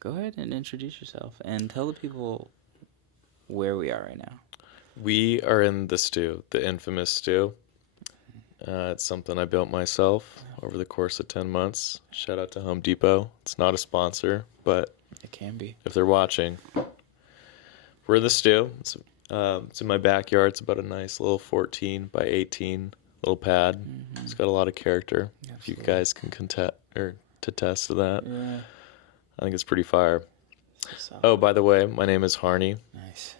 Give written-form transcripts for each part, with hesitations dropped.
go ahead and introduce yourself and tell the people where we are right now. We are in the stew, the infamous stew. It's something I built myself over the course of 10 months. Shout out to Home Depot. It's not a sponsor, but It can be. if they're watching, we're in the stew. It's in my backyard. It's about a nice little 14 by 18 little pad. Mm-hmm. It's got a lot of character. Absolutely. If you guys can attest to that. Yeah. I think it's pretty fire. So, Oh, by the way, my name is Harny, nice.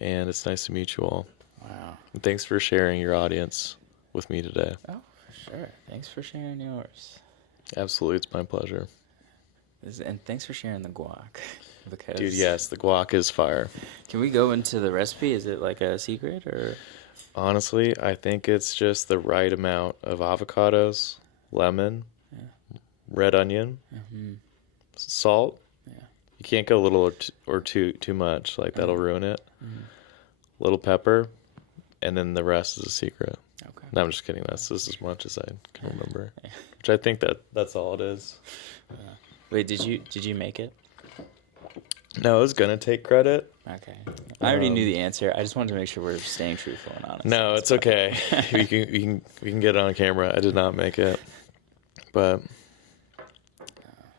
and it's nice to meet you all. Wow. And thanks for sharing your audience with me today. Oh, for sure. Thanks for sharing yours. Absolutely, it's my pleasure. And thanks for sharing the guac. Because Dude, yes, the guac is fire. Can we go into the recipe? Is it like a secret or? Honestly, I think it's just the right amount of avocados, lemon, red onion, salt. Yeah. You can't go a little or too much, like that'll ruin it. Little pepper, and then the rest is a secret. Okay. No, I'm just kidding. That's just as much as I can remember. Which I think that's all it is. Wait, did you make it? No, I was gonna take credit. Okay. I already knew the answer. I just wanted to make sure we're staying truthful and honest. No, it's okay. we can get it on camera. I did not make it, but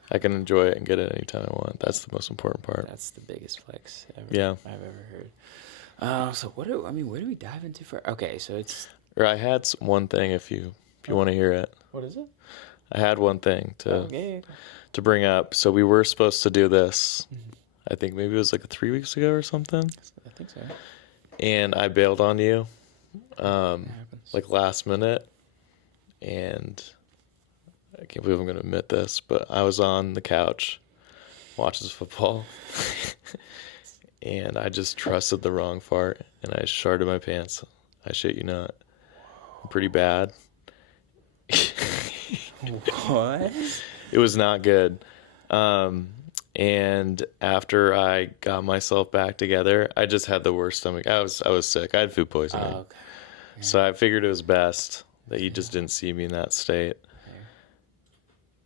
I can enjoy it and get it anytime I want. That's the most important part. That's the biggest flex I've ever heard. So where do we dive into first? Okay, so it's. Or I had one thing if you want to hear it. What is it? I had one thing to Okay. bring up. So we were supposed to do this. I think maybe it was like 3 weeks ago or something. I think so. And I bailed on you, Happens. like last minute. And I can't believe I'm going to admit this, but I was on the couch, watches football, and I just trusted the wrong fart, and I sharted my pants. I shit you not. Pretty bad. What? It was not good. And after I got myself back together, I just had the worst stomach. I was sick. I had food poisoning. Oh, okay. Yeah. So I figured it was best that you just didn't see me in that state.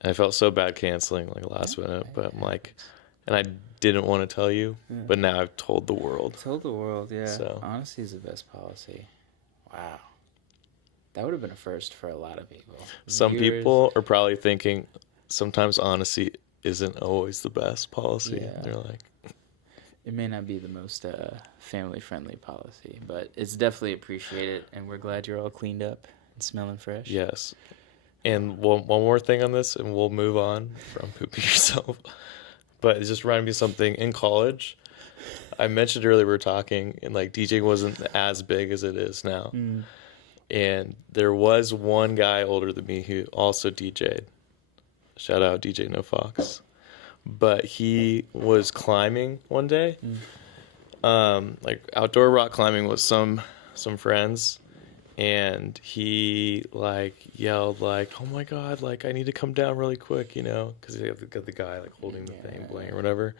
I felt so bad canceling like last minute, but I'm like, and I didn't want to tell you, but now I've told the world. Told the world, yeah. So. Honesty is the best policy. Wow. That would have been a first for a lot of people. Some Viewers. people are probably thinking sometimes honesty isn't always the best policy. Yeah. They're like, it may not be the most family-friendly policy, but it's definitely appreciated, and we're glad you're all cleaned up and smelling fresh. yes. And one more thing on this, and we'll move on from pooping yourself. But it just reminded me of something in college. I mentioned earlier we were talking, and like DJing wasn't as big as it is now. And there was one guy older than me who also DJ'd. Shout out DJ No Fox. But he was climbing one day. Like outdoor rock climbing with some friends. And he like yelled like, "Oh my God, like I need to come down really quick," you know, because he got the guy like holding the thing, playing or whatever.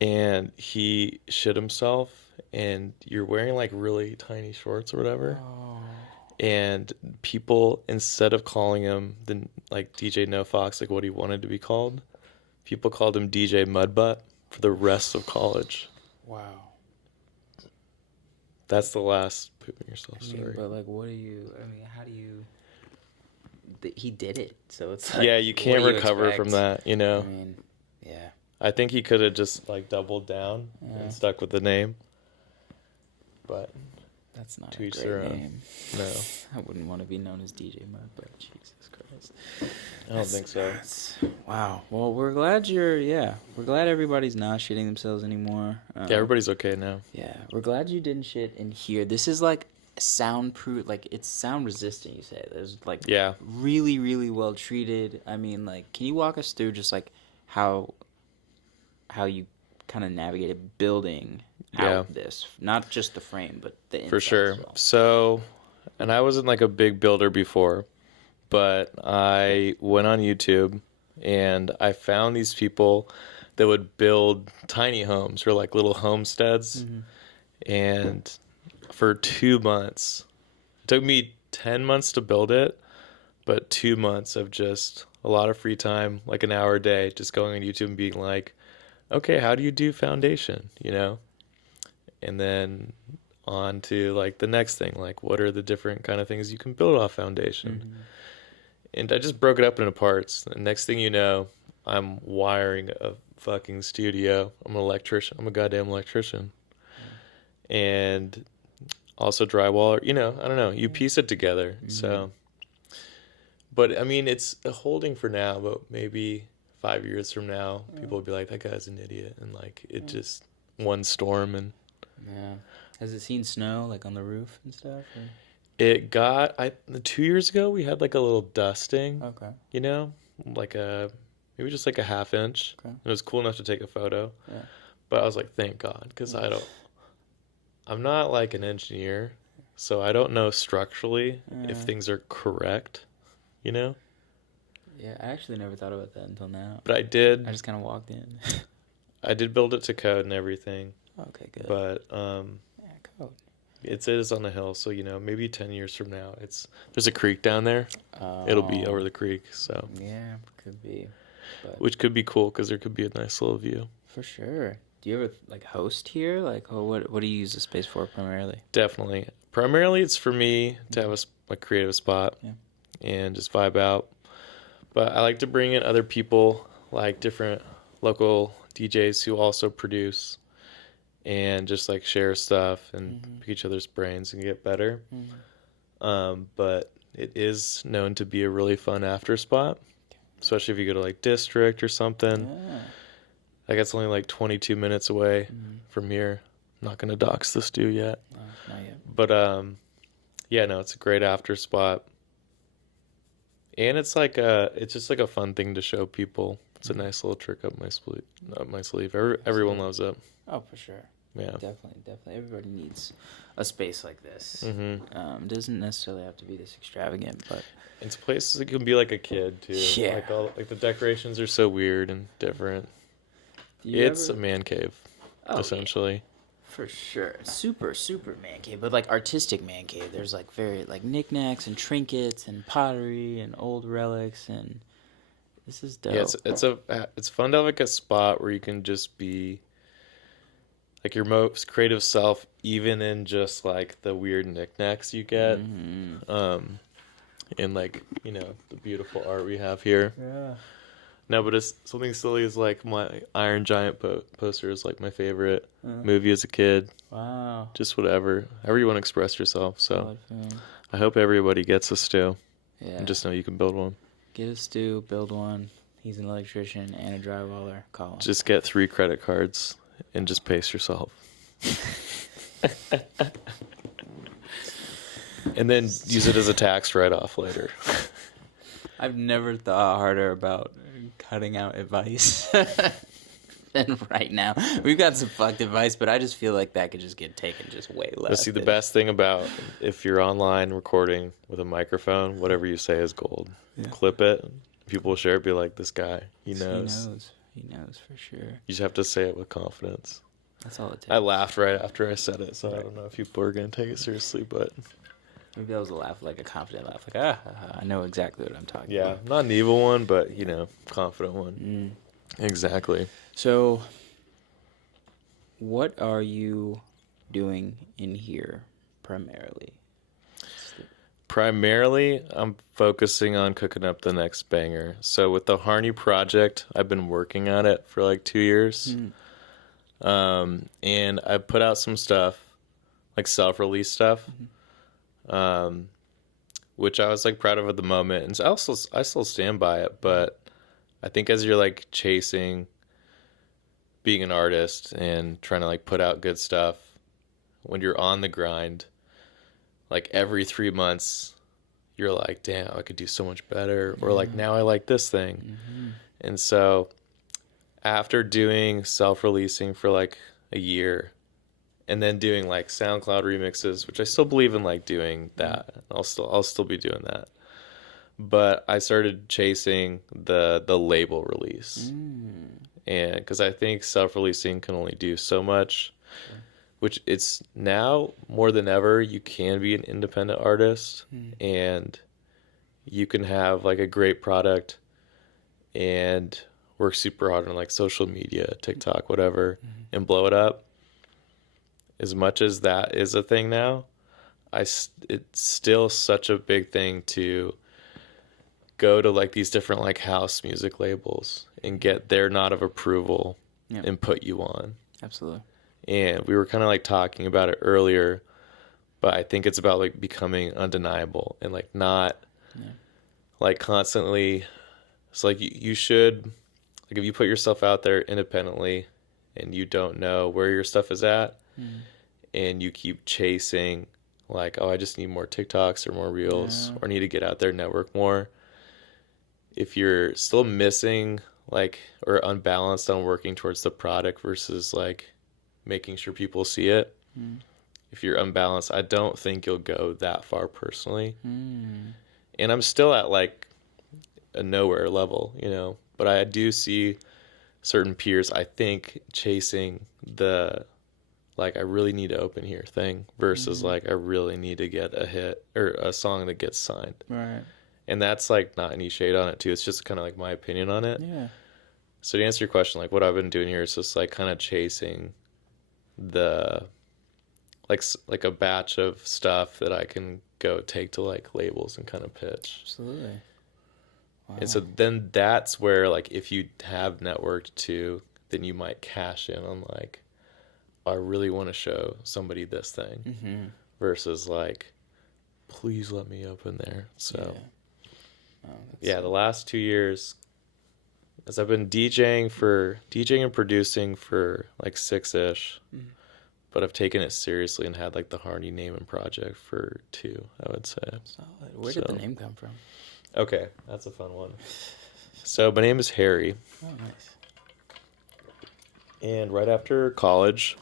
And he shit himself, and you're wearing like really tiny shorts or whatever. Oh. And people, instead of calling him the like DJ No Fox, like what he wanted to be called, people called him DJ Mudbutt for the rest of college. Wow. That's the last pooping yourself story. But like, how do you? He did it, so it's like. Yeah, you can't recover from that, you know. I mean, yeah. I think he could have just like doubled down and stuck with the name. But That's not to a each great their own. name. No, I wouldn't want to be known as DJ Mud, but Jesus Christ. I don't think so. Wow. Well, we're glad we're glad everybody's not shitting themselves anymore. Yeah, everybody's okay now. Yeah, we're glad you didn't shit in here. This is like soundproof, like it's sound resistant. You say there's like really, really well treated. I mean, like, can you walk us through just like how you kind of navigated building out this, not just the frame, but the inside For sure. as well. So, and I wasn't like a big builder before, but I went on YouTube and I found these people that would build tiny homes or like little homesteads. And for 2 months, it took me 10 months to build it, but 2 months of just a lot of free time, like an hour a day, just going on YouTube and being like, okay, how do you do foundation, and then on to like the next thing, like what are the different kind of things you can build off foundation. And I just broke it up into parts. The next thing you know, I'm wiring a fucking studio. I'm an electrician. I'm a goddamn electrician. And also drywall, I don't know, you piece it together. So, but I mean, it's a holding for now, but maybe 5 years from now, people will be like, that guy's an idiot. And like, it just one storm and. Yeah. Has it seen snow like on the roof and stuff? Or? It got 2 years ago we had like a little dusting. Okay. Like maybe just like a half inch. Okay. It was cool enough to take a photo. Yeah. But I was like, thank God, because I'm not like an engineer, so I don't know structurally if things are correct, Yeah, I actually never thought about that until now. But I did. I just kind of walked in. I did build it to code and everything. Okay, good. But code. It is on the hill, so maybe 10 years from now, there's a creek down there. It'll be over the creek, so yeah, could be. But which could be cool because there could be a nice little view. For sure. Do you ever like host here? Like, what do you use the space for primarily? Definitely. Primarily, it's for me to have a creative spot and just vibe out. But I like to bring in other people, like different local DJs who also produce, and just like share stuff and pick each other's brains and get better. But it is known to be a really fun after spot, especially if you go to like District or something. Yeah. Like it's only like 22 minutes away from here. I'm not gonna dox the stew yet. Not yet. But yeah, no, it's a great after spot. And it's just like a fun thing to show people. It's a nice little trick up my sleeve. Everyone loves it. Oh, for sure. Yeah. Definitely. Everybody needs a space like this. Mm-hmm. It doesn't necessarily have to be this extravagant, but It's places that can be like a kid too. Yeah. Like the decorations are so weird and different. It's a man cave, essentially. Yeah. For sure. Super, super man cave, but like artistic man cave. There's like very like knickknacks and trinkets and pottery and old relics, and this is dope. Yeah, it's fun to have like a spot where you can just be like your most creative self, even in just like the weird knickknacks you get. And like, the beautiful art we have here. Yeah. No, but it's something silly as like my Iron Giant poster is like my favorite movie as a kid. Wow. Just whatever. However you want to express yourself. So I hope everybody gets a stew. Yeah. And just know you can build one. Get a stew, build one. He's an electrician and a drywaller. Call him. Just get 3 credit cards and just pace yourself. And then use it as a tax write-off later. I've never thought harder about cutting out advice than right now. We've got some fucked advice, but I just feel like that could just get taken just way less. See, the best thing about if you're online recording with a microphone, whatever you say is gold. Yeah. Clip it. People will share it, be like, this guy, he knows. He knows for sure. You just have to say it with confidence. That's all it takes. I laughed right after I said it, so I don't know if people are going to take it seriously, but... Maybe that was a laugh, like a confident laugh. Like, I know exactly what I'm talking about. Yeah, not an evil one, but, confident one. Exactly. So, what are you doing in here primarily? Primarily, I'm focusing on cooking up the next banger. So with the Harny project, I've been working on it for like 2 years. And I put out some stuff, like self-release stuff. Which I was like proud of at the moment, and I still stand by it. But I think as you're like chasing being an artist and trying to like put out good stuff, when you're on the grind, like every 3 months, you're like, damn, I could do so much better, or like now I like this thing. And so after doing self-releasing for like a year, and then doing like SoundCloud remixes, which I still believe in like doing that. I'll still be doing that. But I started chasing the label release. And because I think self-releasing can only do so much, which it's now more than ever, you can be an independent artist and you can have like a great product and work super hard on like social media, TikTok, whatever, and blow it up. As much as that is a thing now, it's still such a big thing to go to like these different like house music labels and get their nod of approval and put you on. Absolutely. And we were kind of like talking about it earlier, but I think it's about like becoming undeniable and like not like constantly. It's like you should, like if you put yourself out there independently and you don't know where your stuff is at and you keep chasing like, oh, I just need more TikToks or more Reels or need to get out there, network more. If you're still missing like or unbalanced on working towards the product versus like making sure people see it, if you're unbalanced, I don't think you'll go that far personally. And I'm still at like a nowhere level, you know, but I do see certain peers, I think, chasing the like I really need to open here thing versus like I really need to get a hit or a song that gets signed. Right. And that's like not any shade on it too. It's just kind of like my opinion on it. Yeah. So to answer your question, like what I've been doing here is just like kind of chasing the like a batch of stuff that I can go take to like labels and kind of pitch. Absolutely. Wow. And so then that's where like if you have networked too, then you might cash in on like, I really want to show somebody this thing versus like, please let me open there. So the last 2 years, as I've been DJing and producing for like 6-ish, but I've taken it seriously and had like the Harny name and project for 2, I would say. Solid. Where did the name come from? Okay, that's a fun one. So my name is Harry. Oh, nice. And right after college,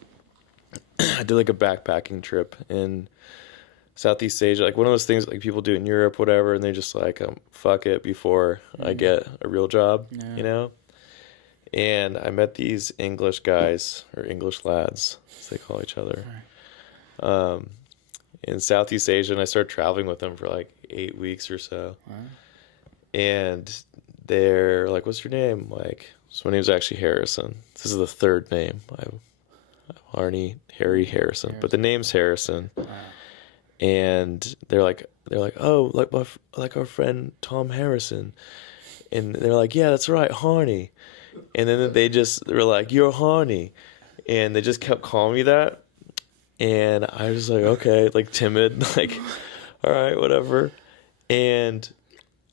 I did like a backpacking trip in Southeast Asia, like one of those things like people do in Europe, whatever, and they just like, fuck it before I get a real job, you know? And I met these English guys, or English lads, as they call each other, in Southeast Asia, and I started traveling with them for like 8 weeks or so. And they're like, what's your name? Like, so my name's actually Harrison. This is the third name. I'm Harny, Harry Harrison, but the name's Harrison. And they're like, oh, like our friend Tom Harrison, and they're like, yeah, that's right, Harny. And then they were like, you're Harny, and they just kept calling me that, and I was like, okay, like timid, like, all right, whatever. And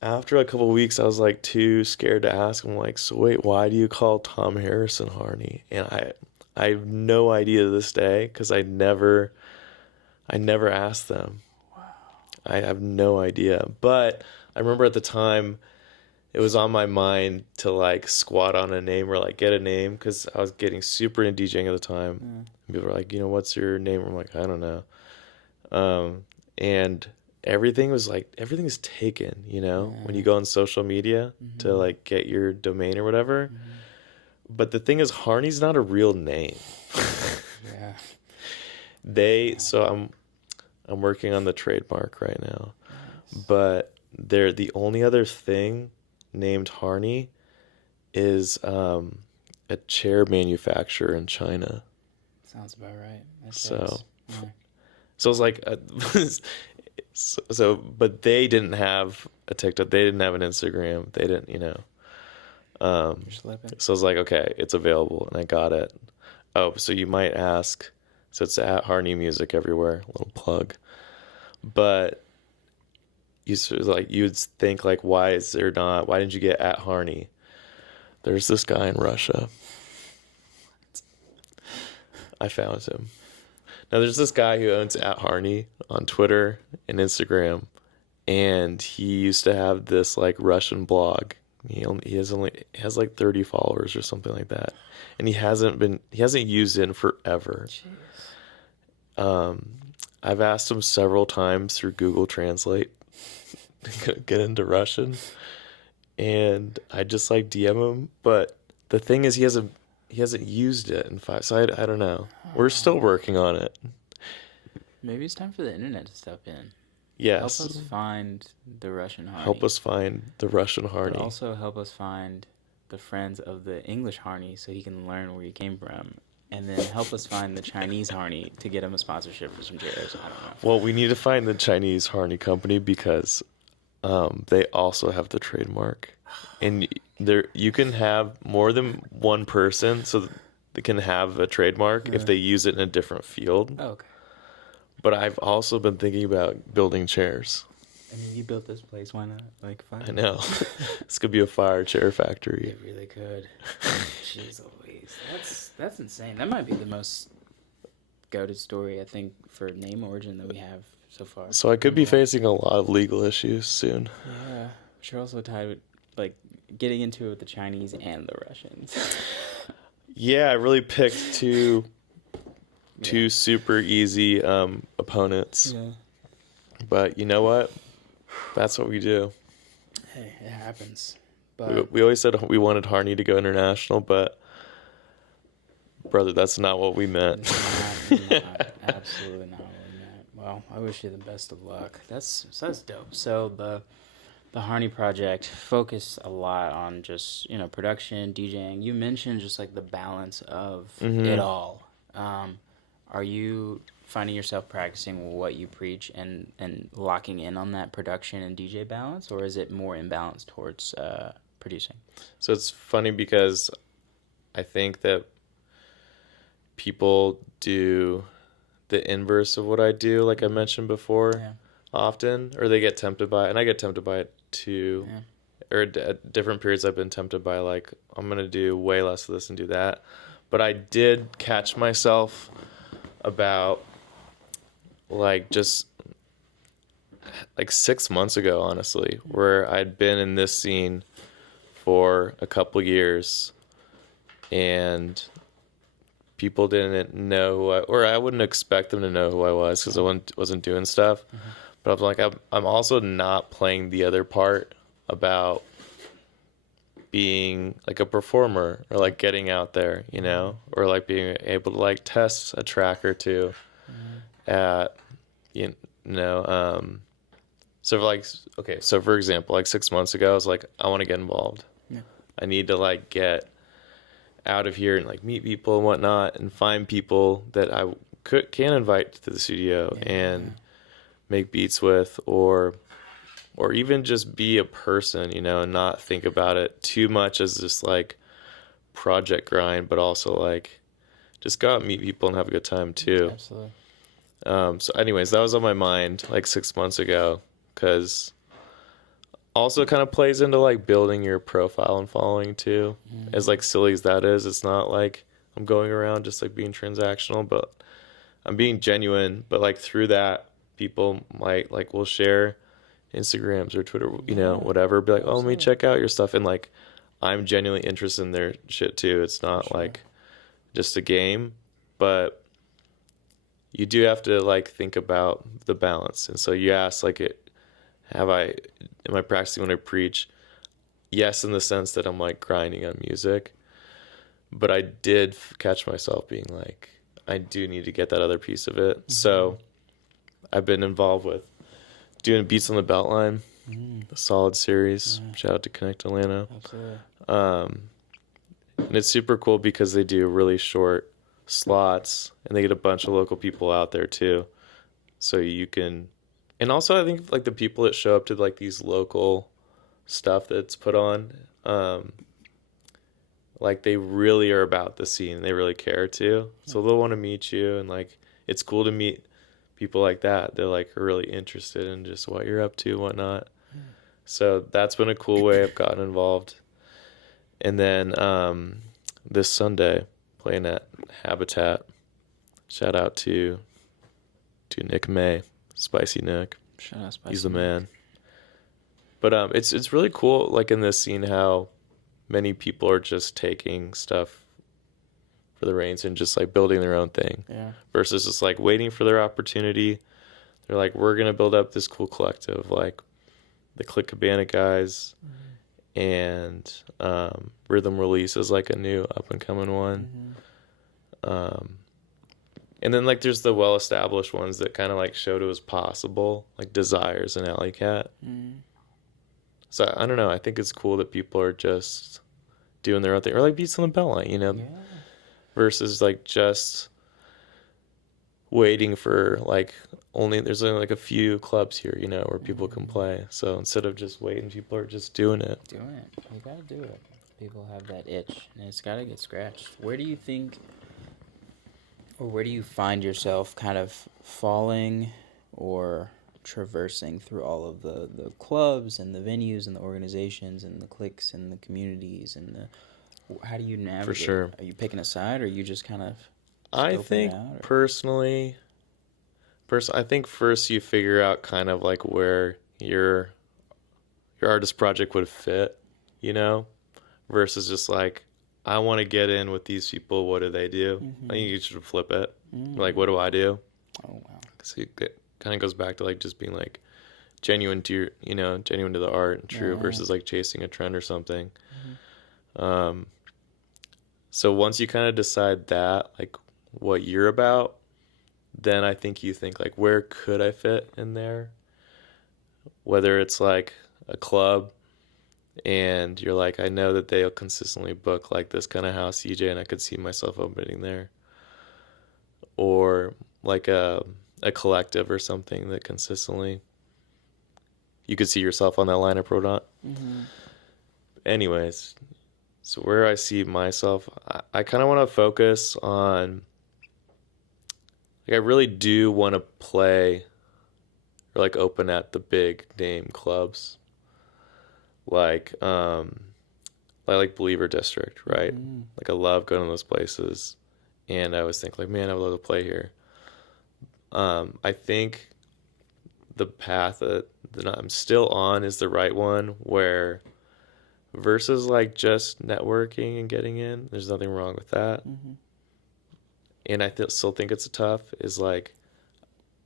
after a couple of weeks, I was like too scared to ask him, like, so wait, why do you call Tom Harrison Harny? And I have no idea to this day because I never asked them. Wow. I have no idea. But I remember at the time, it was on my mind to like squat on a name or like get a name because I was getting super into DJing at the time. And people were like, you know, what's your name? I'm like, I don't know. And everything is taken, you know, when you go on social media to like get your domain or whatever. But the thing is, Harny's not a real name. So I'm working on the trademark right now. But the only other thing named Harny is a chair manufacturer in China. Sounds about right. So I was like, but they didn't have a TikTok. They didn't have an Instagram. They didn't, you know. So I was like, okay, it's available, and I got it. Oh, so you might ask, so it's at Harnymusic everywhere, little plug. But you'd think like, why didn't you get at Harny? There's this guy in Russia. I found him. Now there's this guy who owns at Harny on Twitter and Instagram, and he used to have this like Russian blog. He has like 30 followers or something like that, and he hasn't used it in forever. Jeez. I've asked him several times through Google Translate to get into Russian, and I just like DM him. But the thing is, he hasn't used it in 5. So I don't know. We're still working on it. Maybe it's time for the internet to step in. Yes. Help us find the Russian Harny. Help us find the Russian Harny. But also help us find the friends of the English Harny so he can learn where he came from, and then help us find the Chinese Harny to get him a sponsorship for some chairs. I don't know. Well, we need to find the Chinese Harny company because they also have the trademark, and you can have more than one person, so they can have a trademark if they use it in a different field. Oh, okay. But I've also been thinking about building chairs. I mean, you built this place. Why not? Like, fine. I know. This could be a fire chair factory. It really could. Jeez Louise. That's insane. That might be the most goated story, I think, for name origin that we have so far. So I could be facing a lot of legal issues soon. Yeah. But you're also tied with, like, getting into it with the Chinese and the Russians. Yeah, I really picked two super easy opponents. Yeah. But you know what? That's what we do. Hey, it happens. But We always said we wanted Harny to go international, but brother, that's not what we meant. Absolutely not what we meant. Well, I wish you the best of luck. That's dope. So the Harny project focused a lot on just, production, DJing. You mentioned just like the balance of it all. Are you finding yourself practicing what you preach and locking in on that production and DJ balance, or is it more imbalanced towards producing? So it's funny because I think that people do the inverse of what I do, like I mentioned before, often, or they get tempted by it, and I get tempted by it too. Yeah. Or at different periods I've been tempted by, like, I'm going to do way less of this and do that. But I did catch myself about, like, just, like, 6 months ago, honestly, where I'd been in this scene for a couple years, and people didn't know who or I wouldn't expect them to know who I was because I wasn't doing stuff. But I was like, I'm also not playing the other part about being like a performer or like getting out there, or like being able to like test a track or two at, so for example, like 6 months ago, I was like, I want to get involved. Yeah. I need to like get out of here and like meet people and whatnot and find people that I can invite to the studio and make beats with, or even just be a person, and not think about it too much as just like project grind, but also like just go out and meet people and have a good time too. Absolutely. So anyways, that was on my mind like 6 months ago, because also kind of plays into like building your profile and following too. As like silly as that is, it's not like I'm going around just like being transactional, but I'm being genuine. But like through that, people might like will share Instagrams or Twitter, whatever, be like, oh, let me check out your stuff, and like I'm genuinely interested in their shit too. It's not like just a game, but you do have to like think about the balance. And so you ask like, am I practicing when I preach? Yes, in the sense that I'm like grinding on music, but I did catch myself being like, I do need to get that other piece of it. So I've been involved with doing Beats on the Beltline, the Solid series. Shout out to Connect Atlanta. Absolutely. And it's super cool because they do really short slots and they get a bunch of local people out there too. So you can, and also I think like the people that show up to like these local stuff that's put on, like they really are about the scene and they really care too. So they'll want to meet you, and like it's cool to meet people like that. They're like really interested in just what you're up to and whatnot. So that's been a cool way I've gotten involved. And then this Sunday, playing at Habitat. Shout out to Nick May, Spicy Nick. Shout out Spicy. He's the man. But it's really cool, like in this scene, how many people are just taking stuff for the reins and just like building their own thing. Yeah. Versus just like waiting for their opportunity. They're like, we're gonna build up this cool collective, like the Click Cabana guys, and Rhythm Release is like a new up and coming one. And then like there's the well established ones that kind of like showed it was possible, like Desires and Alley Cat. So I don't know. I think it's cool that people are just doing their own thing, or like beats on the bell line, Yeah. versus like just waiting for like there's only like a few clubs here, where people can play. So instead of just waiting, people are just doing it. You gotta do it. People have that itch, and it's gotta get scratched. Where do you think, or where do you find yourself kind of falling or traversing through all of the clubs and the venues and the organizations and the cliques and the communities and how do you navigate? For sure. Are you picking a side, or are you just kind of I think personally, I think first you figure out kind of like where your artist project would fit, versus just like, I want to get in with these people. What do they do? I think you should flip it. Like, what do I do? Oh, wow. So it kind of goes back to like just being like genuine to genuine to the art and true versus like chasing a trend or something. So once you kind of decide that, like what you're about, then I think you think like, where could I fit in there? Whether it's like a club and you're like, I know that they'll consistently book like this kind of house DJ and I could see myself opening there. Or like a collective or something that consistently you could see yourself on that lineup or not. Anyways, so where I see myself, I kind of want to focus on, like, I really do want to play or like open at the big name clubs, like Believer District, right? Like I love going to those places, and I always think like, man, I would love to play here. I think the path that I'm still on is the right one, where versus like just networking and getting in, there's nothing wrong with that. And I still think it's tough, is like,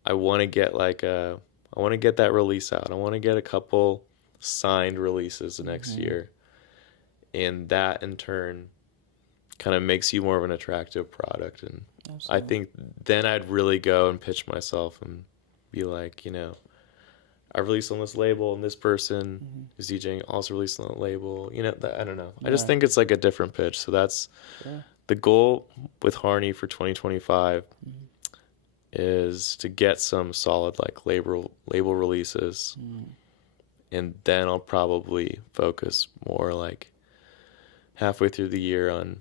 I want to get that release out. I want to get a couple signed releases next year. And that in turn kind of makes you more of an attractive product. And absolutely. I think then I'd really go and pitch myself and be like, I released on this label, and this person is DJing also released on that label. I don't know. I just think it's like a different pitch. So that's the goal with Harny for 2025 is to get some solid like label releases. And then I'll probably focus more like halfway through the year on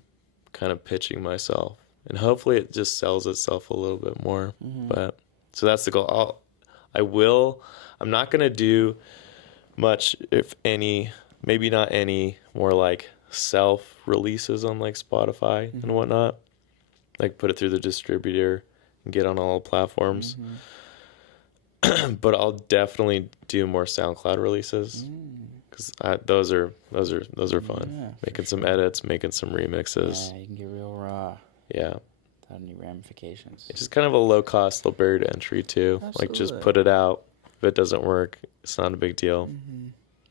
kind of pitching myself. And hopefully it just sells itself a little bit more. But so that's the goal. I'm not going to do much, if any, maybe not any more like self releases on like Spotify and whatnot. Like put it through the distributor and get on all platforms. But I'll definitely do more SoundCloud releases because those are fun. Yeah, making some edits, making some remixes. Yeah, you can get real raw. Yeah. Without any ramifications. It's just kind of a low cost, low barrier to entry too. Absolutely. Like just put it out. If it doesn't work, it's not a big deal.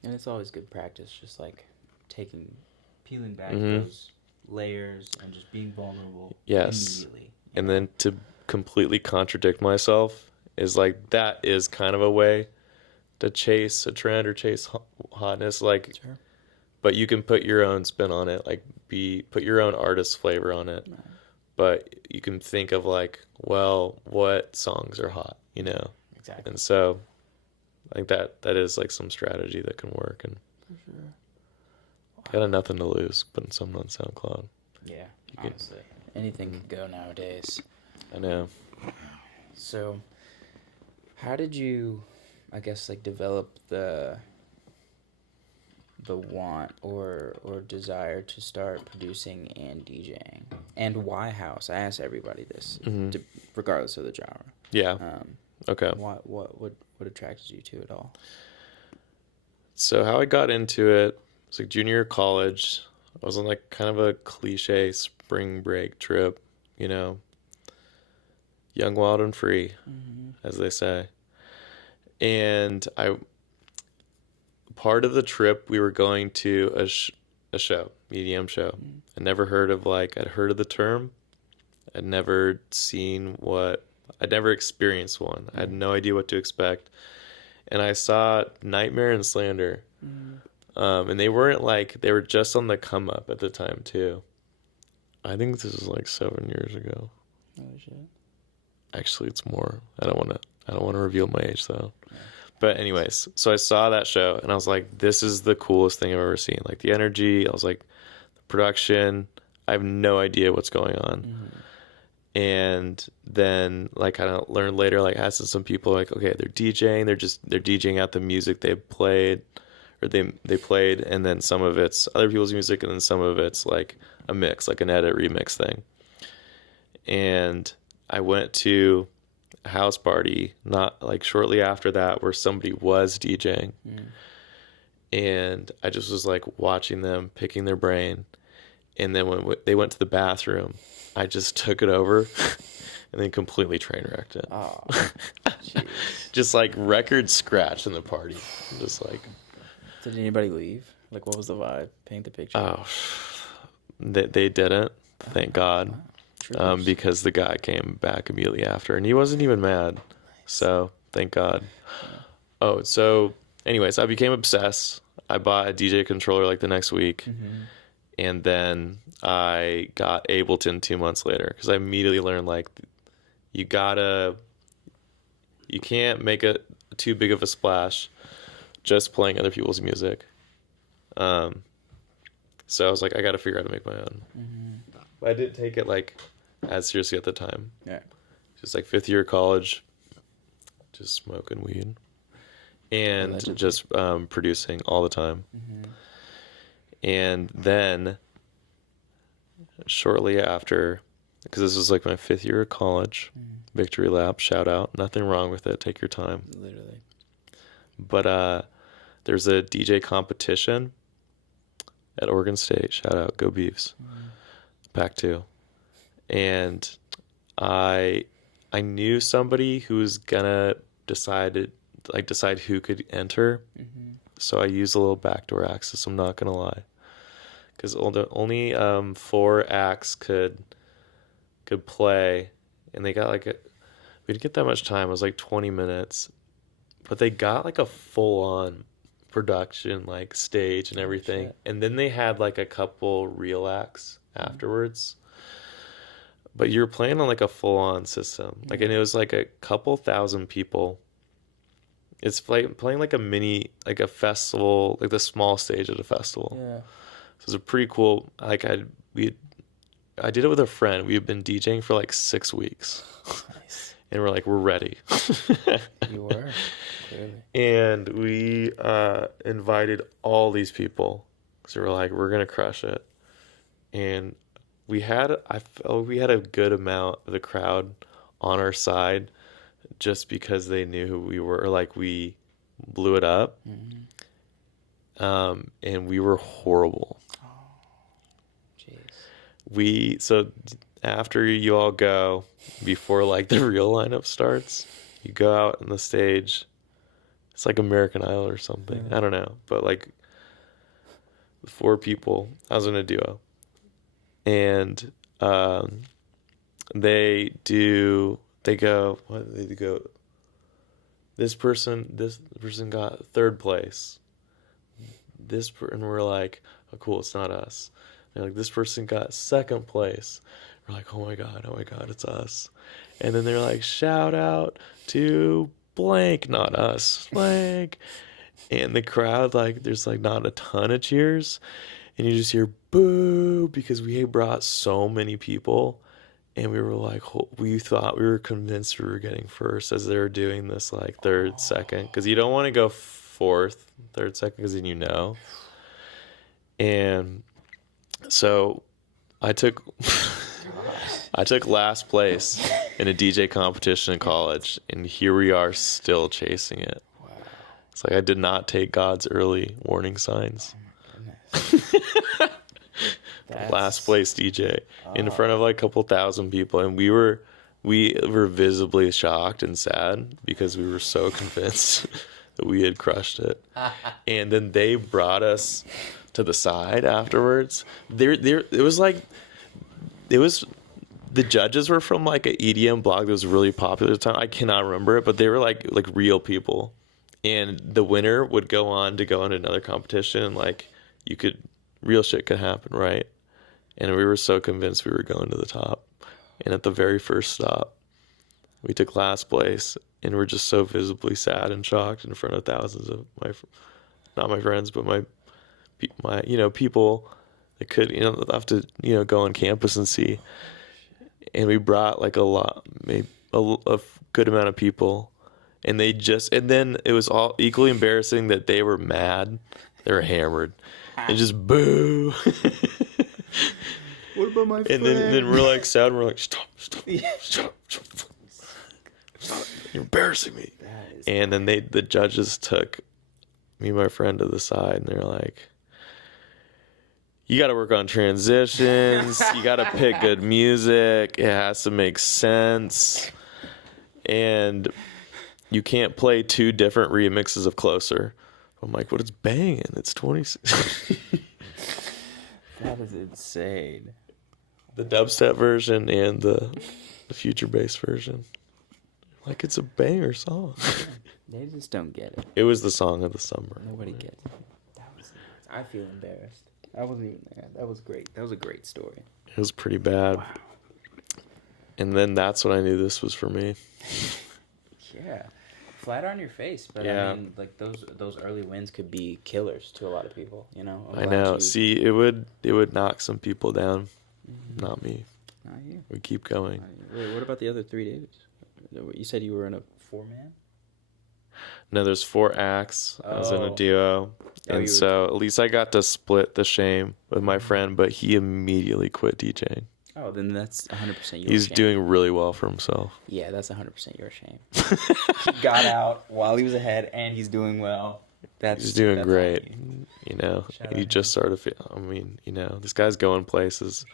And it's always good practice, just like peeling back those layers and just being vulnerable immediately. And then to completely contradict myself is like, that is kind of a way to chase a trend or chase hotness. Like, but you can put your own spin on it, like put your own artist flavor on it. Right. But you can think of like, well, what songs are hot, Exactly. And so like that is like some strategy that can work. And for sure. Got nothing to lose putting something on SoundCloud. Yeah, honestly. Anything can go nowadays. I know. So how did you, I guess, like develop the want or desire to start producing and DJing? And why house? I ask everybody this, regardless of the genre. Yeah. Okay. What attracted you to it all? So how I got into it was like junior year of college. I was on like kind of a cliche spring break trip, young, wild, and free, as they say. And part of the trip, we were going to a show, EDM show. I'd never heard of I'd heard of the term. I'd never experienced one. I had no idea what to expect. And I saw Nightmare and Slander And they weren't like, they were just on the come up at the time too. I think this is like 7 years ago. Oh shit. Actually, it's more. I don't want to reveal my age though. Yeah. But anyways, so I saw that show and I was like, this is the coolest thing I've ever seen. Like the energy, I was like, the production, I have no idea what's going on. Mm-hmm. And then like kind of learned later, like asking some people like, okay, they're DJing, they're DJing out the music they played or they played, and then some of it's other people's music and then some of it's like a mix, like an edit remix thing. And I went to a house party not like shortly after that where somebody was DJing. And I just was like watching them, picking their brain. And then when they went to the bathroom, I just took it over and then completely train wrecked it. Oh, just like record scratch in the party. Just like. Did anybody leave? Like, what was the vibe? Paint the picture. Oh, they didn't. Thank God. Because the guy came back immediately after, and he wasn't even mad. Nice. So, thank God. Yeah. Oh, so, anyways, I became obsessed. I bought a DJ controller like the next week, and then I got Ableton 2 months later, because I immediately learned, like, you can't make it too big of a splash just playing other people's music. So I was like, I got to figure out how to make my own. But I didn't take it like as seriously at the time. Yeah. Just like 5th year of college, just smoking weed and allegedly. Just producing all the time. And then shortly after, because this was like my 5th year of college, victory lap, shout out, nothing wrong with it. Take your time. Literally. But there's a DJ competition at Oregon State. Shout out, go Beavs. Pac 2. And I knew somebody who was gonna decide who could enter. So I used a little backdoor access. I'm not gonna lie, because only 4 acts could play, and they got like we didn't get that much time. It was like 20 minutes, but they got like a full on production, like stage and everything. Oh, and then they had like a couple real acts afterwards. But you're playing on like a full on system. Like, and it was like a couple thousand people. It's playing like a mini, like a festival, like the small stage at a festival. Yeah. So it's a pretty cool, like I did it with a friend. We had been DJing for like 6 weeks. Nice. And we're ready. You were, clearly. And we invited all these people. So we're like, we're going to crush it. And I felt we had a good amount of the crowd on our side just because they knew who we were. Like, we blew it up. And we were horrible. Oh, jeez. So after you all go, before like the real lineup starts, you go out on the stage. It's like American Idol or something. I don't know. But like 4 people, I was in a duo. And they go, this person got 3rd place. And we're like, oh cool, it's not us. They're like, this person got 2nd place. We're like, oh my god, it's us. And then they're like, shout out to blank, not us, blank. And the crowd, like, there's like not a ton of cheers. And you just hear boo, because we brought so many people, and we were like, we were convinced we were getting 1st as they were doing this like 3rd, 2nd, because you don't want to go 4th, 3rd, 2nd, because then you know. And so I took last place in a DJ competition in college, and here we are still chasing it. Wow. It's like I did not take God's early warning signs. Last place DJ in front of like a couple thousand people, and we were visibly shocked and sad because we were so convinced that we had crushed it. And then they brought us to the side afterwards. It was the judges were from like an EDM blog that was really popular at the time. I cannot remember it, but they were like real people. And the winner would go on to go into another competition, and like real shit could happen, right? And we were so convinced we were going to the top. And at the very first stop, we took last place, and we're just so visibly sad and shocked in front of thousands of not my friends, but my people that could, have to, go on campus and see. And we brought like maybe a good amount of people, and then it was all equally embarrassing that they were mad, they were hammered, and just boo. What about my friend? And then we're like sad, and we're like, stop, you're embarrassing me. And then the judges took me and my friend to the side, and they're like, you got to work on transitions. You got to pick good music. It has to make sense. And you can't play 2 different remixes of Closer. I'm like, but it's banging. It's 26. That is insane. The dubstep version and the future bass version. Like, it's a banger song. They just don't get it. It was the song of the summer. Nobody gets it. I feel embarrassed. I wasn't even there. That was great. That was a great story. It was pretty bad. Wow. And then that's when I knew this was for me. Yeah. Flat on your face, but yeah. I mean, like those early wins could be killers to a lot of people, I know. See, it would knock some people down. Mm-hmm. Not me. Not you. We keep going. Wait, what about the other 3 dudes? You said you were in a 4-man? No, there's 4 acts. I was in a duo. And so at least I got to split the shame with my friend, but he immediately quit DJing. Oh, then that's 100% your shame. He's doing really well for himself. Yeah, that's 100% your shame. He got out while he was ahead, and he's doing well. He's doing great. He just started. This guy's going places.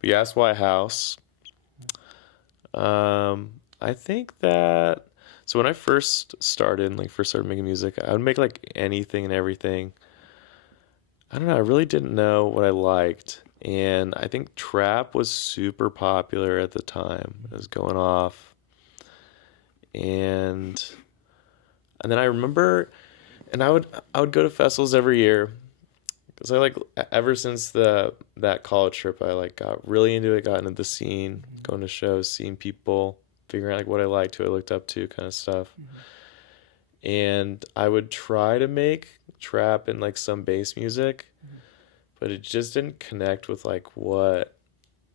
But you asked why house. I think that. So when I first started making music, I would make like anything and everything. I don't know. I really didn't know what I liked. And I think trap was super popular at the time. It was going off. And then I remember, and I would go to festivals every year. Because I ever since that college trip, I got really into it, got into the scene, going to shows, seeing people, figuring out what I liked, who I looked up to, kind of stuff. Mm-hmm. And I would try to make trap and some bass music, but it just didn't connect with what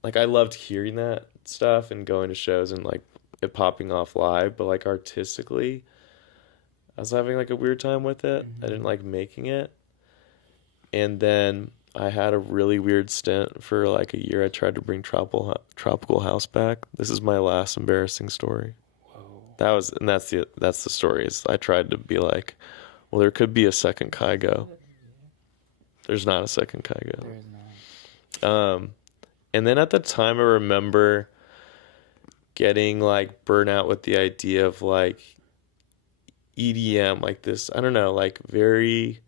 I loved hearing that stuff and going to shows and it popping off live, but artistically I was having a weird time with it. Mm-hmm. I didn't like making it. And then I had a really weird stint for a year. I tried to bring tropical house back. This is my last embarrassing story. Whoa. That's the story. Is I tried to be well, there could be a second Kygo. There's not a second Kygo. There is not. And then at the time, I remember getting burnt out with the idea of EDM, this. I don't know, very.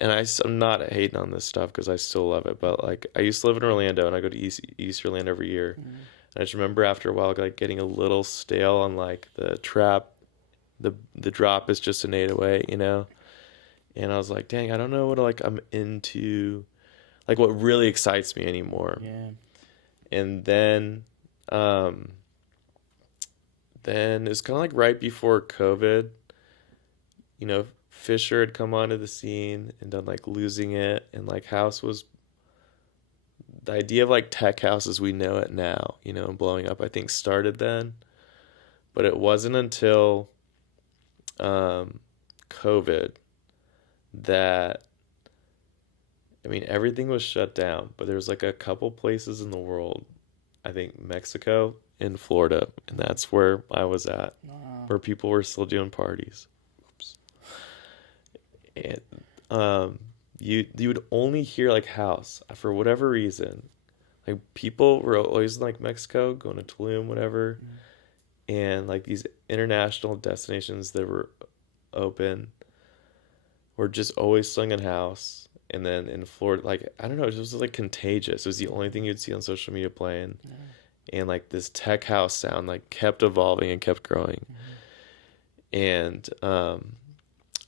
And I'm not hating on this stuff because I still love it. But I used to live in Orlando, and I go to East Orlando every year. Mm-hmm. And I just remember after a while getting a little stale on the trap. The drop is just an 808, And I was like, dang, I don't know what I'm into, what really excites me anymore. Yeah. And then it's kind of right before COVID, Fisher had come onto the scene and done Losing It, and house was the idea of tech house as we know it now, and blowing up, I think started then. But it wasn't until COVID that everything was shut down, but there was a couple places in the world, I think Mexico and Florida, and that's where I was at. Wow. Where people were still doing parties. And you would only hear house for whatever reason. People were always in Mexico, going to Tulum, whatever. Mm-hmm. And these international destinations that were open were just always sung in house. And then in Florida, I don't know, it was contagious. It was the only thing you'd see on social media playing. Yeah. And this tech house sound kept evolving and kept growing. Mm-hmm. And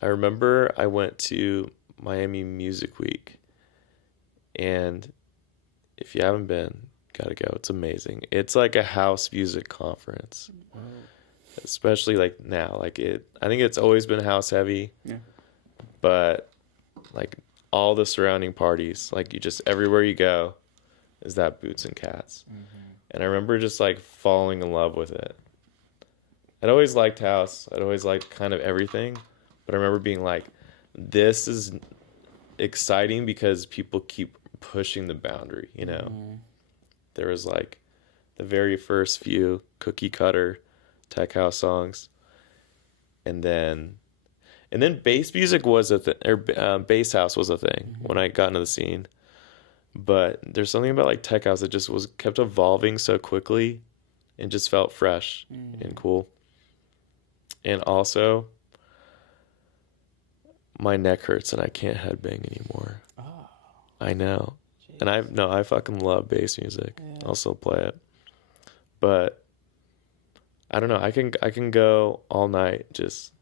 I remember I went to Miami Music Week, and if you haven't been, gotta go. It's amazing. It's like a house music conference. Wow. Especially like now. Like I think it's always been house heavy. Yeah. But like all the surrounding parties, like you just everywhere you go is that Boots and Cats. Mm-hmm. And I remember just like falling in love with it. I'd always liked house. I'd always liked kind of everything. But I remember being like, this is exciting because people keep pushing the boundary, you know? Mm-hmm. There was like the very first few cookie cutter tech house songs. And then bass music was a thing, or bass house was a thing when I got into the scene. But there's something about like tech house that just kept evolving so quickly and just felt fresh and cool. And also, my neck hurts and I can't headbang anymore. Oh. I know. Jeez. And I fucking love bass music. Yeah. I'll still play it. But I don't know. I can go all night just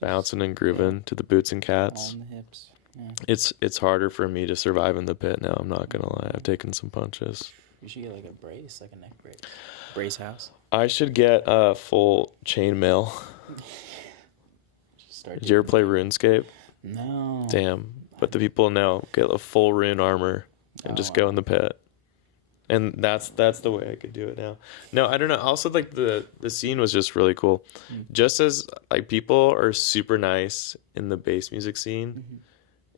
bouncing and grooving to the Boots and Cats. On the hips. Yeah. It's harder for me to survive in the pit now. I'm not gonna lie. I've taken some punches. You should get like a brace, like a neck brace. Brace house. I should get a full chainmail. Did you ever play RuneScape? No. Damn. But the people know. Get a full rune armor and just go in the pit. And that's the way I could do it now. No, I don't know. Also, like the scene was just really cool. Mm-hmm. Just as like people are super nice in the bass music scene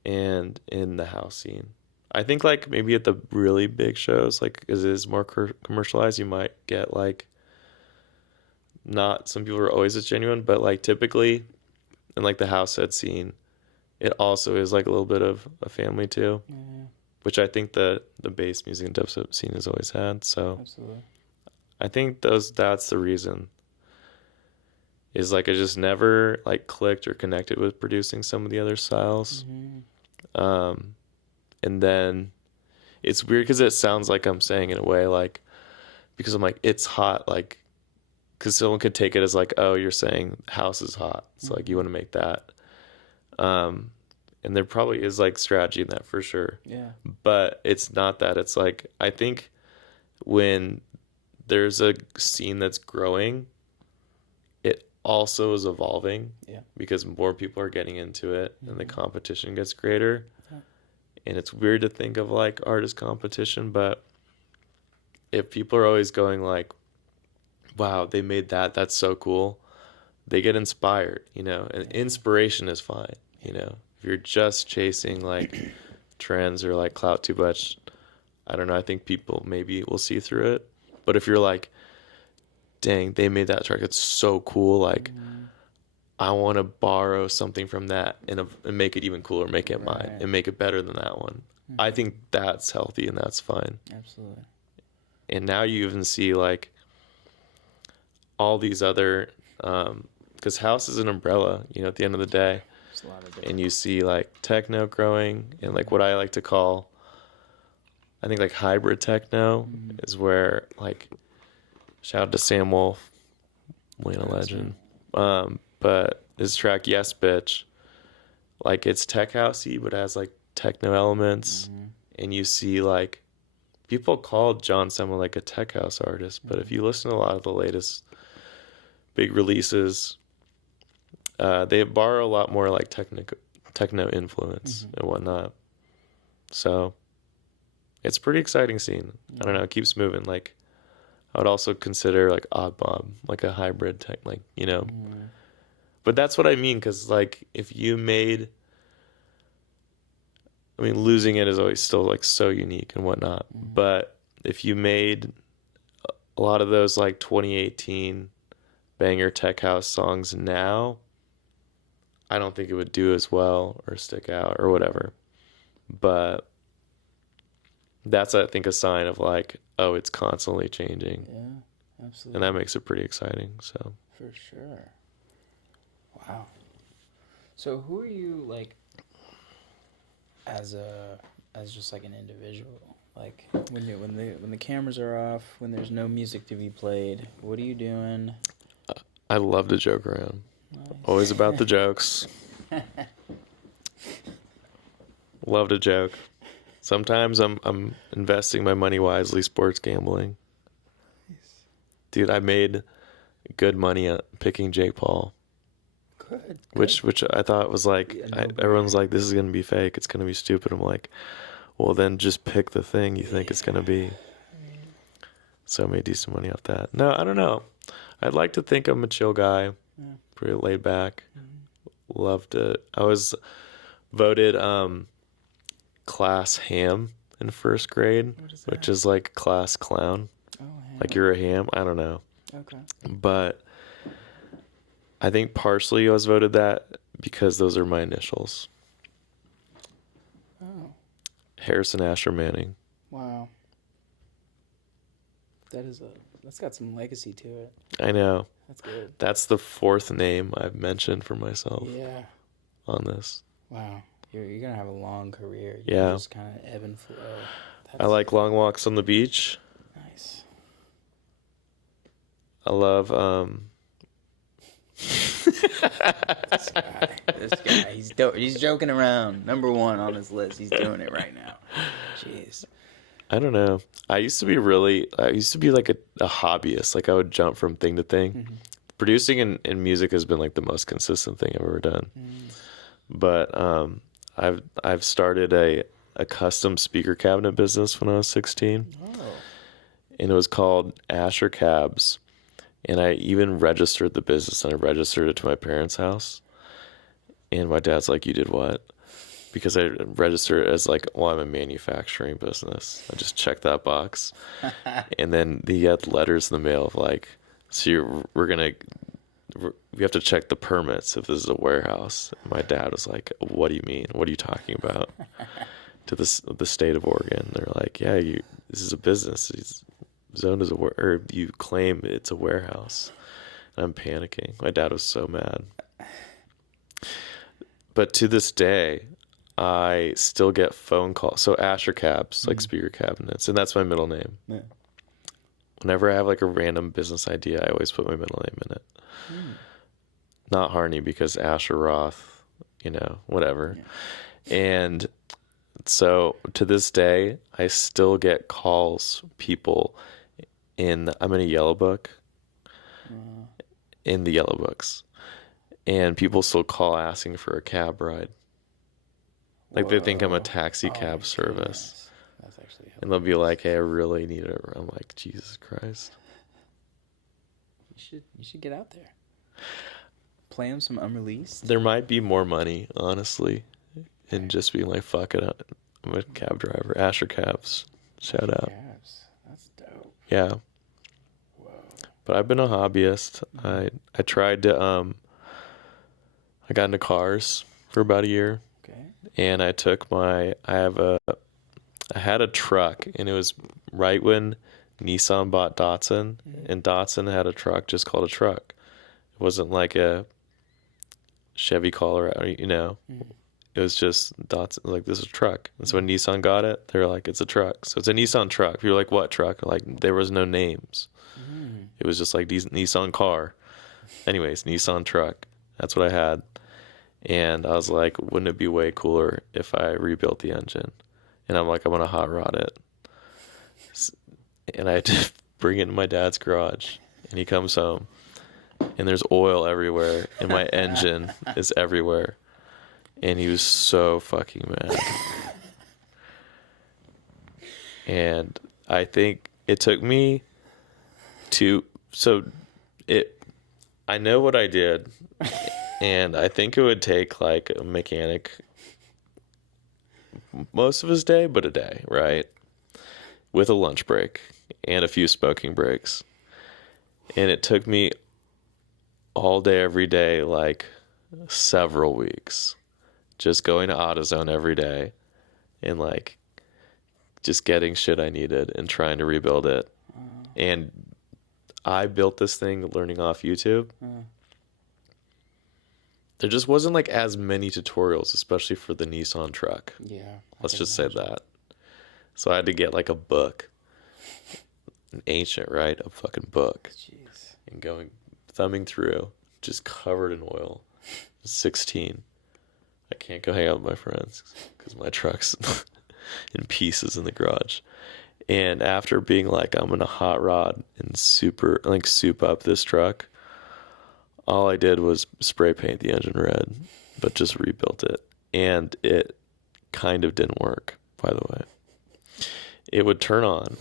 and in the house scene. I think like maybe at the really big shows, like as it is more commercialized, you might get like not some people are always as genuine, but like typically in like the house set scene, it also is like a little bit of a family too. Mm-hmm. Which I think the bass music and dubstep scene has always had. So absolutely. I think that's the reason. Is like I just never like clicked or connected with producing some of the other styles. Mm-hmm. And then it's weird because it sounds like I'm saying in a way like because I'm like it's hot like because someone could take it as like oh you're saying house is hot so like you want to make that. And there probably is like strategy in that for sure. Yeah. But it's not that. It's like I think when there's a scene that's growing, it also is evolving. Yeah. Because more people are getting into it and the competition gets greater. Yeah. And it's weird to think of like artist competition, but if people are always going like, wow, they made that, that's so cool, they get inspired, you know, and inspiration is fine, you know. If you're just chasing like trends or like clout too much, I don't know. I think people maybe will see through it. But if you're like, dang, they made that track. It's so cool. Like, I want to borrow something from that and make it even cooler, make it mine and make it better than that one. Mm-hmm. I think that's healthy and that's fine. Absolutely. And now you even see like all these other, because house is an umbrella, you know, at the end of the day. And you see like techno growing and like what I like to call I think like hybrid techno is where like shout out to Sam Wolf, Lena legend. But this track Yes Bitch, like it's tech housey but has like techno elements and you see like people call John Sema like a tech house artist, but if you listen to a lot of the latest big releases, they borrow a lot more like techno influence and whatnot. So it's a pretty exciting scene. I don't know, it keeps moving. Like I would also consider like Odd Bob like a hybrid tech, like, you know. But that's what I mean, because like if you made, I mean, losing it is always still like so unique and whatnot. But if you made a lot of those like 2018 banger tech house songs now, I don't think it would do as well or stick out or whatever. But that's, I think, a sign of like, oh, it's constantly changing. Yeah, absolutely. And that makes it pretty exciting. So for sure. Wow. So who are you like as just like an individual? Like when the cameras are off, when there's no music to be played, what are you doing? I love to joke around. Nice. Always about the jokes. Love to joke. Sometimes I'm investing my money wisely, sports gambling. Dude, I made good money at picking Jake Paul. Good. Which I thought was like, everyone's like, this is going to be fake. It's going to be stupid. I'm like, well, then just pick the thing you think it's going to be. So I made decent money off that. No, I don't know. I'd like to think I'm a chill guy. Yeah. Pretty laid back. Mm-hmm. Loved it. I was voted class ham in first grade, which is like class clown. Oh, ham. Like you're a ham. I don't know. Okay. But I think partially I was voted that because those are my initials. Oh. Harrison Asher Manning. Wow. That's got some legacy to it. I know. That's good. That's the fourth name I've mentioned for myself. Yeah. On this. Wow. You're gonna have a long career. You just kind of ebb and flow. I like long walks on the beach. Nice. I love This guy, he's joking around. Number 1 on his list. He's doing it right now. Jeez. I don't know. I used to be like a hobbyist. Like I would jump from thing to thing. Mm-hmm. Producing and music has been like the most consistent thing I've ever done. But I've started a custom speaker cabinet business when I was 16. Oh. And it was called Asher Cabs. And I even registered the business, and I registered it to my parents' house. And my dad's like, "You did what?" Because I registered it as like, well, I'm a manufacturing business. I just checked that box. And then he had letters in the mail of like, so we have to check the permits if this is a warehouse. And my dad was like, "What do you mean? What are you talking about?" To the state of Oregon. They're like, "Yeah, this is a business. It's zoned as or you claim it's a warehouse." And I'm panicking. My dad was so mad. But to this day, I still get phone calls. So Asher Cabs, like speaker cabinets, and that's my middle name. Yeah. Whenever I have like a random business idea, I always put my middle name in it. Not Harny because Asher Roth, whatever. Yeah. And so to this day, I still get calls, people I'm in a yellow book, in the yellow books, and people still call asking for a cab ride. Like they think I'm a taxi cab service. That's actually hilarious. And they'll be like, "Hey, I really need it." I'm like, Jesus Christ. You should get out there. Play them some unreleased. There might be more money, honestly, in just being like, "Fuck it, I'm a cab driver." Asher Cabs, shout out. Cabs, that's dope. Yeah. Whoa. But I've been a hobbyist. I tried to I got into cars for about a year. Okay. And I had a truck, and it was right when Nissan bought Datsun, and Datsun had a truck just called a truck. It wasn't like a Chevy Colorado, It was just Datsun, like, this is a truck. And so when Nissan got it, they were like, it's a truck. So it's a Nissan truck. People were like, what truck? Like, there was no names. It was just like Nissan car. Anyways, Nissan truck. That's what I had. And I was like, wouldn't it be way cooler if I rebuilt the engine? And I'm like, I'm going to hot rod it. And I had to bring it in my dad's garage. And he comes home, and there's oil everywhere, and my engine is everywhere. And he was so fucking mad. And I think it took me I know what I did, and I think it would take like a mechanic most of his day, but a day, right? With a lunch break and a few smoking breaks. And it took me all day, every day, like several weeks, just going to AutoZone every day and like just getting shit I needed and trying to rebuild it. And I built this thing learning off YouTube. There just wasn't like as many tutorials, especially for the Nissan truck. Yeah. Let's just say that. So I had to get like a book, an ancient, right? A fucking book. Jeez. And thumbing through, just covered in oil. 16. can't go hang out with my friends because my truck's in pieces in the garage. And after being like, I'm gonna hot rod and soup up this truck, all I did was spray paint the engine red, but just rebuilt it. And it kind of didn't work, by the way. It would turn on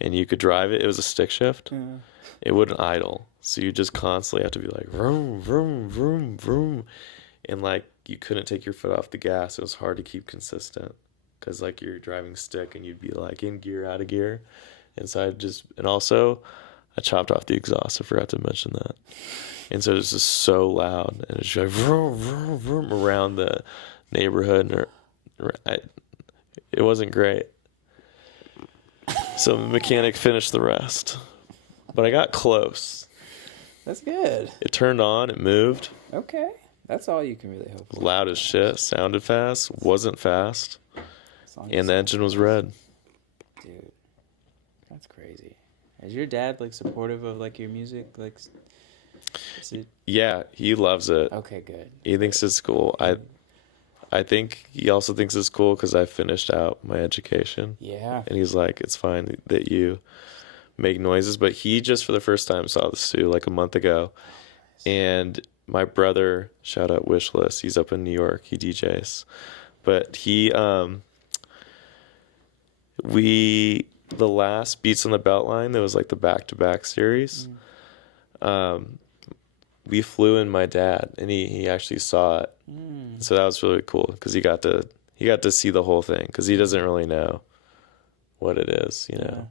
and you could drive it. It was a stick shift. It wouldn't idle. So you just constantly have to be like, vroom, vroom, vroom, vroom. And like, you couldn't take your foot off the gas. It was hard to keep consistent because like you're driving stick and you'd be like in gear, out of gear. And so and also I chopped off the exhaust. I forgot to mention that. And so it was just so loud and it's just like vroom, vroom, vroom around the neighborhood. It wasn't great. So the mechanic finished the rest. But I got close. That's good. It turned on, it moved. Okay. That's all you can really hope for. Loud as shit, sounded fast, wasn't fast. And the engine was red. Dude, that's crazy. Is your dad like supportive of like your music? Like, yeah, he loves it. Okay, good. He thinks it's cool. I think he also thinks it's cool because I finished out my education. Yeah. And he's like, it's fine that you make noises. But he just for the first time saw the Sioux like a month ago. And my brother, shout out Wishlist, he's up in New York. He DJs. But the last Beats on the Beltline, that was like the back-to-back series. We flew in my dad, and he actually saw it. So that was really cool because he got to see the whole thing because he doesn't really know what it is, you know.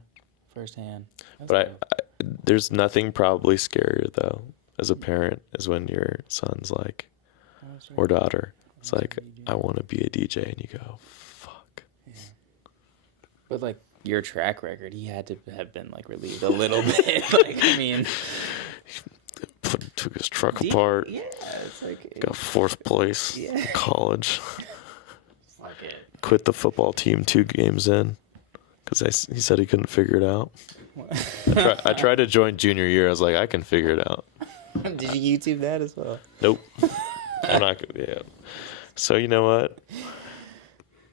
Firsthand. That's but there's nothing probably scarier though as a parent is when your son's like, or daughter, it's like, I want to be a DJ, and you go, fuck. Yeah. But like your track record, he had to have been like relieved a little bit. Like, I mean, took his truck apart. Yeah, it's like got fourth place in college. Fuck it. Quit the football team 2 games in because he said he couldn't figure it out. I tried to join junior year. I was like, I can figure it out. Did you YouTube that as well? Nope. I'm not. Yeah. So you know what,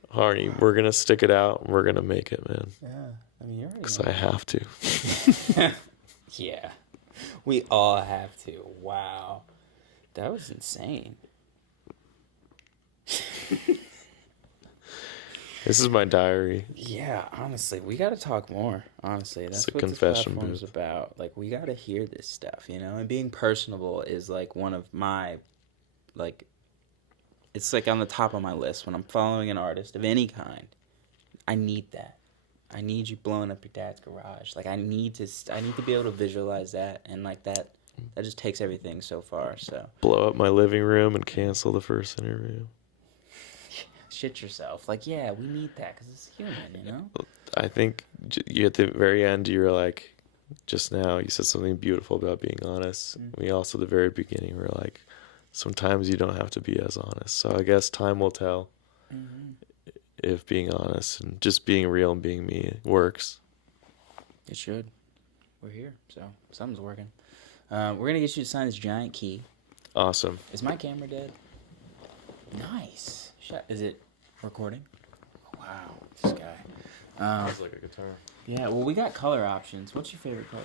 Harny, we're gonna stick it out. And we're gonna make it, man. Yeah. I mean, you're because I have to. Yeah. We all have to. Wow. That was insane. This is my diary. Yeah, honestly, we got to talk more. Honestly, that's what this platform's about. Like, we got to hear this stuff, you know? And being personable is, like, one of my, like, it's, like, on the top of my list. When I'm following an artist of any kind, I need that. I need you blowing up your dad's garage. Like, I need to be able to visualize that. And, like, that just takes everything so far, so. Blow up my living room and cancel the first interview. Shit yourself. Like, yeah, we need that because it's human, you know? I think you at the very end, you were like, just now, you said something beautiful about being honest. We also, at the very beginning, were like, sometimes you don't have to be as honest. So I guess time will tell if being honest and just being real and being me works. It should. We're here, so something's working. We're going to get you to sign this giant key. Awesome. Is my camera dead? Nice. Is it recording? Wow, this guy. Sounds like a guitar. Yeah, well, we got color options. What's your favorite color?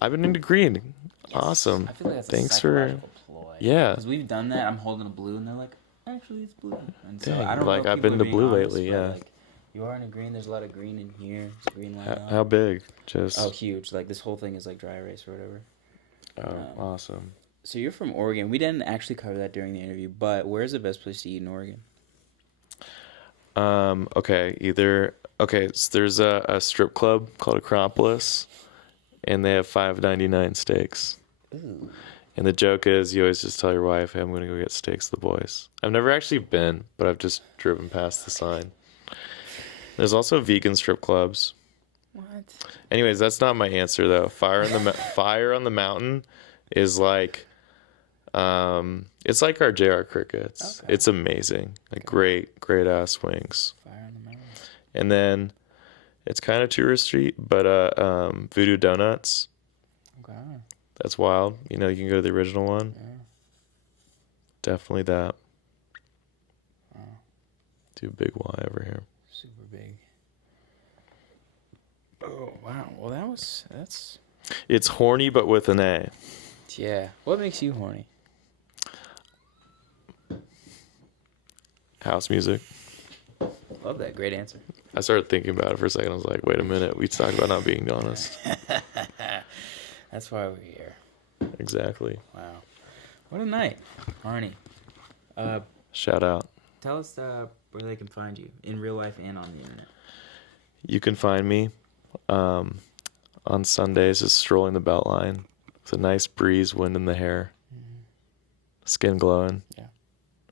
I've been into green. Yes. Awesome. I feel like that's Thanks a psychological ploy. Yeah. Because we've done that. I'm holding a blue, and they're like, actually, it's blue. And so dang, I don't like know if I've been to blue honest, lately, yeah. Like, you are in a green. There's a lot of green in here. There's a green line How big? Just. Oh, huge. Like, this whole thing is like dry erase or whatever. Oh, awesome. So you're from Oregon. We didn't actually cover that during the interview, but where's the best place to eat in Oregon? So there's a strip club called Acropolis, and they have $5.99 steaks. Ooh. And the joke is, you always just tell your wife, hey, I'm going to go get steaks to the boys. I've never actually been, but I've just driven past the sign. There's also vegan strip clubs. What? Anyways, that's not my answer, though. Fire on the Mountain is like, it's like our JR Crickets. Okay. It's amazing. Like great ass wings. Fire on the Mountain. And then it's kind of tourist street, but Voodoo Donuts. Okay. That's wild. You know, you can go to the original one. Yeah. Definitely that. do big Y over here. Super big. Oh, wow. Well, that's... It's horny, but with an A. Yeah. What makes you horny? House music. Love that. Great answer. I started thinking about it for a second. I was like, wait a minute. We talked about not being honest. That's why we're here. Exactly. Wow. What a night. Harny. Shout out. Tell us where they can find you in real life and on the internet. You can find me on Sundays just strolling the Beltline with a nice breeze, wind in the hair, skin glowing. Yeah.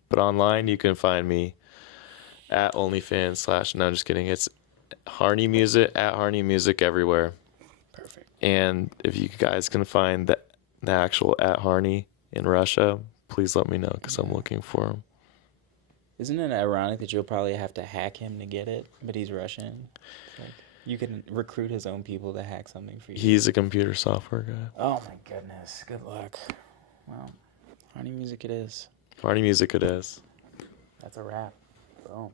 But online, you can find me at OnlyFans / no, I'm just kidding. It's Harnymusic at Harnymusic everywhere. Perfect. And if you guys can find the actual at Harny in Russia, please let me know because I'm looking for him. Isn't it ironic that you'll probably have to hack him to get it, but he's Russian? Like, you can recruit his own people to hack something for you. He's a computer software guy. Oh my goodness. Good luck. Well, Harnymusic it is. Harnymusic it is. That's a wrap. Boom.